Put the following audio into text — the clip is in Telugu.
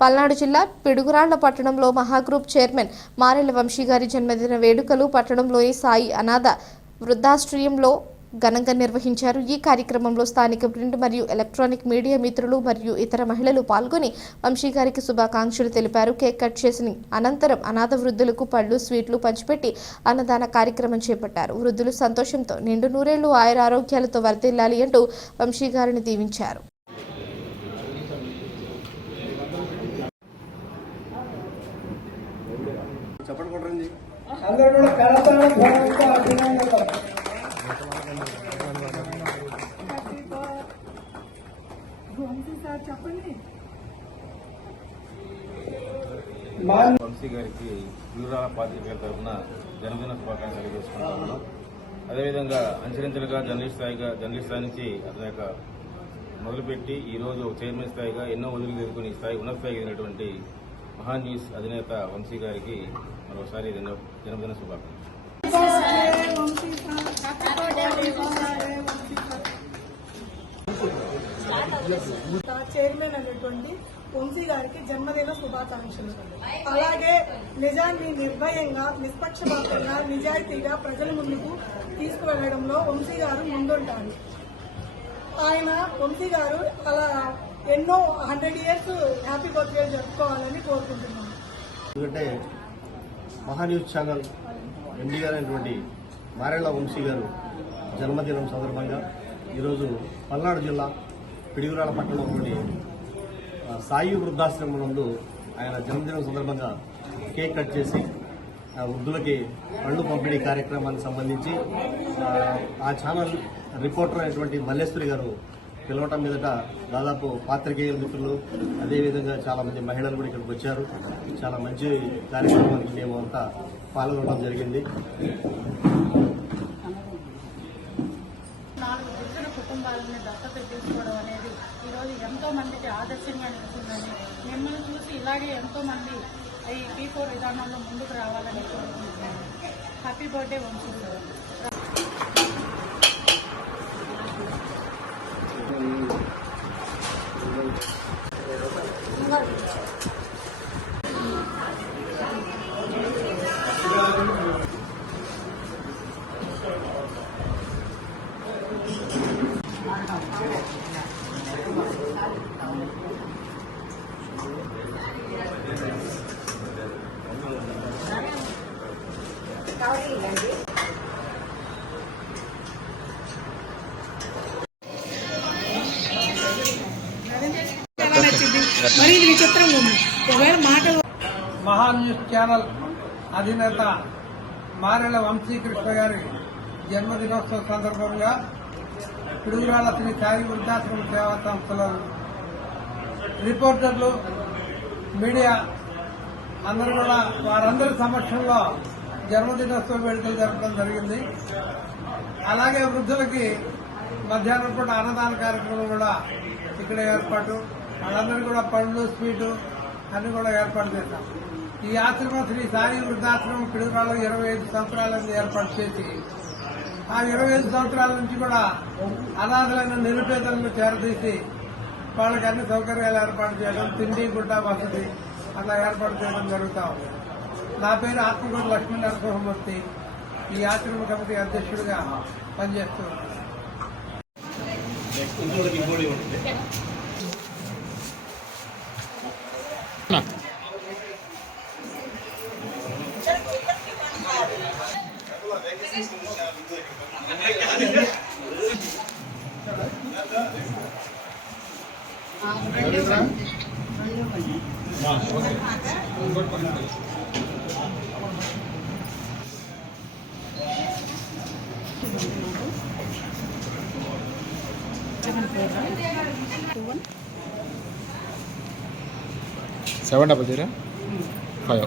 పల్నాడు జిల్లా పిడుగురాళ్ళ పట్టణంలో మహాగ్రూప్ చైర్మన్ మారెల వంశీ గారి జన్మదిన వేడుకలు పట్టణంలోని సాయి అనాథ వృద్ధాశ్రయంలో ఘనంగా నిర్వహించారు. ఈ కార్యక్రమంలో స్థానిక ప్రింట్ మరియు ఎలక్ట్రానిక్ మీడియా మిత్రులు మరియు ఇతర మహిళలు పాల్గొని వంశీ గారికి శుభాకాంక్షలు తెలిపారు. కేక్ కట్ చేసిన అనంతరం అనాథ వృద్ధులకు పళ్ళు స్వీట్లు పంచిపెట్టి అన్నదాన కార్యక్రమం చేపట్టారు. వృద్ధులు సంతోషంతో నిండు నూరేళ్ళు ఆయుర ఆరోగ్యాలతో వర్ధిల్లాలి అంటూ వంశీ గారిని దీవించారు. చెప్పండి కొట్టరండి అందరూ కూడా కరతాళ ధ్వనులతో వంశీ గారికి వివరాల పాత్రికేయుల తరఫున జన్మదిన శుభాకాంక్షలు తెలియజేసుకుంటాను అదేవిధంగా అంచరించలుగా జర్నలిస్ట్ స్థాయిగా జర్నలిస్ట్ స్థాయి నుంచి అతని యొక్క మొదలుపెట్టి ఈ రోజు చైర్మన్ స్థాయిగా ఎన్నో వదులు ఎదుర్కొని స్థాయి ఉన్నత స్థాయికి ఎదిగినటువంటి మహా న్యూస్ అధినేత వంశీ గారికి మరోసారి జన్మదిన శుభాకాంక్షలు. చైర్మన్ అనేటువంటి వంశీ గారికి జన్మదిన శుభాకాంక్షలు. అలాగే నిజాన్ని నిర్భయంగా నిష్పక్షపాతంగా నిజాయితీగా ప్రజల ముందుకు తీసుకువెళ్ళడంలో వంశీ గారు ముందుంటారు. ఆయన వంశీ గారు అలా ఎన్నో హండ్రెడ్ ఇయర్స్ హ్యాపీ బర్త్డే జరుపుకోవాలని కోరుకుంటున్నాను. ఎందుకంటే మహాన్యూస్ ఛానల్ ఎండి గారు అయినటువంటి మారేళ్ళ వంశీ గారు జన్మదినం సందర్భంగా ఈరోజు పల్నాడు జిల్లా పిడిగురాల పట్టణంలోని సాయి వృద్ధాశ్రమం నందు ఆయన జన్మదినం సందర్భంగా కేక్ కట్ చేసి వృద్ధులకి పళ్ళు పంపిణీ కార్యక్రమానికి సంబంధించి ఆ, ఛానల్ రిపోర్టర్ అయినటువంటి మల్లేశ్వరి గారు పిలవటం మీదట దాదాపు పాత్రికేయుల మిత్రులు అదేవిధంగా చాలామంది మహిళలు కూడా ఇక్కడికి వచ్చారు. చాలా మంచి కార్యక్రమానికి మేము అంతా పాల్గొనడం జరిగింది. నాలుగు దత్తత తీసుకోవడం అనేది ఈరోజు ఎంతో మందికి ఆదర్శంగా నిలుస్తుందని మిమ్మల్ని చూసి ఇలాగే ఎంతో మంది ఈ పీ ఫోర్ విధానంలో ముందుకు రావాలని కోరుకుంటున్నాను. Happy birthday Vamsi. గారు మరి ఇది విచిత్రంగా ఉంది. ఒకవేళ మాట మహాన్ న్యూస్ ఛానల్ అధినేత మారెల వంశీకృష్ణ గారి జన్మదినోత్సవ సందర్భంగా పిడుగురాల శ్రీ సాయి వృద్ధాశ్రమ సేవా సంస్థల రిపోర్టర్లు మీడియా అందరూ కూడా వారందరి సమక్షంలో జన్మదినోత్సవ వేడుకలు జరపడం జరిగింది. అలాగే వృద్ధులకి మధ్యాహ్నం పూట అన్నదాన కార్యక్రమం కూడా ఇక్కడ ఏర్పాటు. వాళ్ళందరూ కూడా పండ్లు స్వీటు అన్ని కూడా ఏర్పాటు చేశాం. ఈ ఆశ్రమం శ్రీ సాయి వృద్ధాశ్రమం పిడుగురాలో ఇరవై ఐదు సంవత్సరాలను ఏర్పాటు చేసి ఆ ఇరవై ఐదు సంవత్సరాల నుంచి కూడా అనాథలైన నిరుపేదలను చేరదీసి వాళ్ళకి అన్ని సౌకర్యాలు ఏర్పాటు చేయడం తిండి గుడ్డ వసతి అలా ఏర్పాటు చేయడం జరుగుతా ఉంది. నా పేరు ఆత్మకూరు లక్ష్మీ నరసింహమూర్తి ఈ ఆశ్రమ కమిటీ అధ్యక్షుడిగా పనిచేస్తూ ఉన్నాను. Seven double zero five